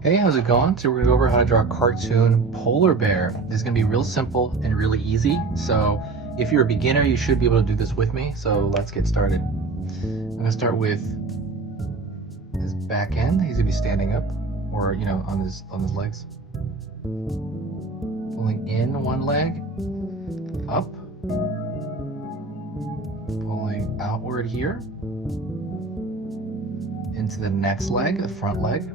Hey, how's it going? So we're gonna go over how to draw a cartoon polar bear. This is gonna be real simple and really easy. So if you're a beginner, you should be able to do this with me. So let's get started. I'm gonna start with his back end. He's gonna be standing up, or on his legs. Pulling in one leg, up, pulling outward here, into the next leg, the front leg.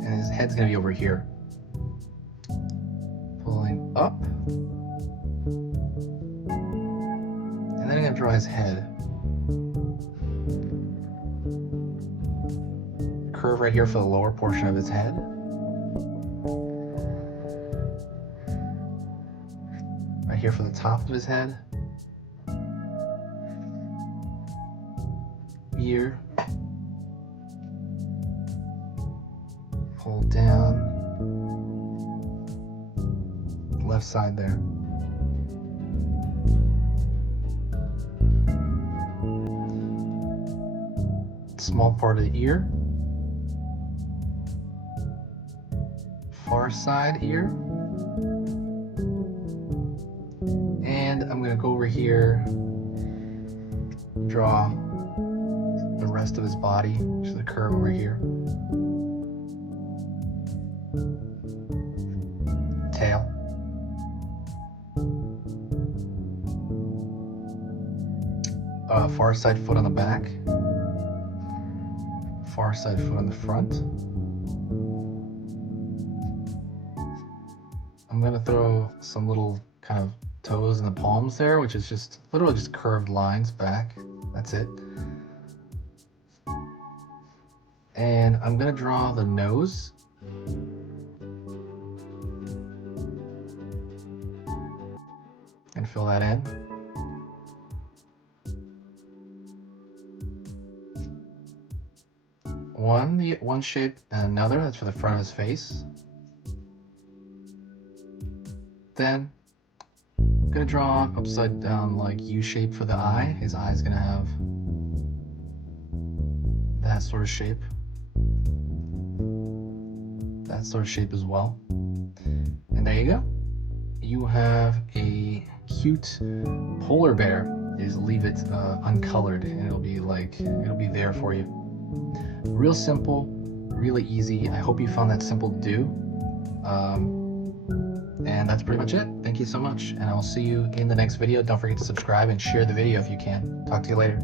And his head's gonna be over here. Pulling up. And then I'm gonna draw his head. Curve right here for the lower portion of his head. Right here for the top of his head. Ear. Pull down. Left side there. Small part of the ear. Far side ear. And I'm going to go over here, draw the rest of his body, which is the curve over here. Tail. Far side foot on the back. Far side foot on the front. I'm gonna throw some little kind of toes in the palms there, which is just literally just curved lines back. That's it. And I'm gonna draw the nose. And fill that in. One shape and another, that's for the front of his face. Then I'm gonna draw upside down like U shape for the eye. His eye's gonna have that sort of shape. That sort of shape as well. And there you go. You have a cute polar bear. You just leave it uncolored and it'll be there for you. Real simple, really easy. I hope you found that simple to do. And that's pretty much it. Thank you so much, and I will see you in the next video. Don't forget to subscribe and share the video if you can. Talk to you later.